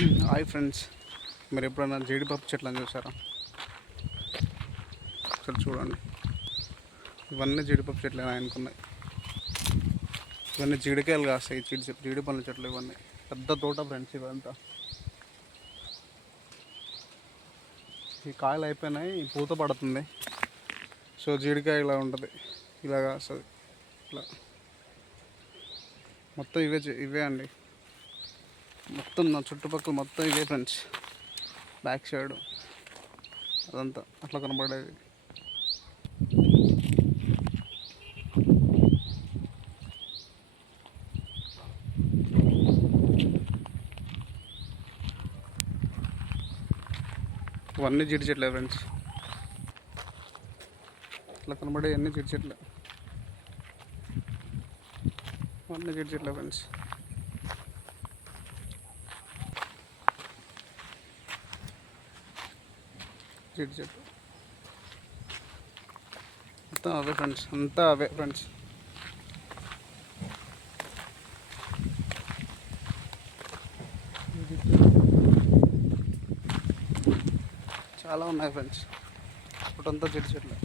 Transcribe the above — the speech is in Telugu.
హాయ్ ఫ్రెండ్స్ మీరు ఎప్పుడైనా జీడిపప్పు చెట్లను చూసారా? ఒకసారి చూడండి. ఇవన్నీ జీడిపప్పు చెట్లు అనుకున్నాయి. ఇవన్నీ జీడికాయలు కాస్తాయి జీడి జీడి పండ్ల చెట్లు ఇవన్నీ. పెద్ద తోట ఫ్రెండ్స్ ఇవంతా. ఈ కాయలు అయిపోయినాయి పూత పడుతుంది. సో జీడికాయ ఇలా ఉంటుంది. ఇలా కాస్తుంది ఇట్లా. మొత్తం ఇవే చే- ఇవే అండి. మొత్తం నా చుట్టుపక్కల మొత్తం ఇదే ఫ్రెండ్స్. బ్యాక్ సైడ్ అదంతా అట్లా కనబడేది. ఇవన్నీ జిడి చెట్లే ఫ్రెండ్స్. ఇట్లా కనబడే అన్నీ జిడి చెట్లే. అన్నీ జిడి చెట్లే ఫ్రెండ్స్. జిడి చెట్టు మొత్తం అవే ఫ్రెండ్స్ అంతా అవే ఫ్రెండ్స్ చాలా ఉన్నాయి ఫ్రెండ్స్ ఇప్పుడంతా చెట్టు చెట్లు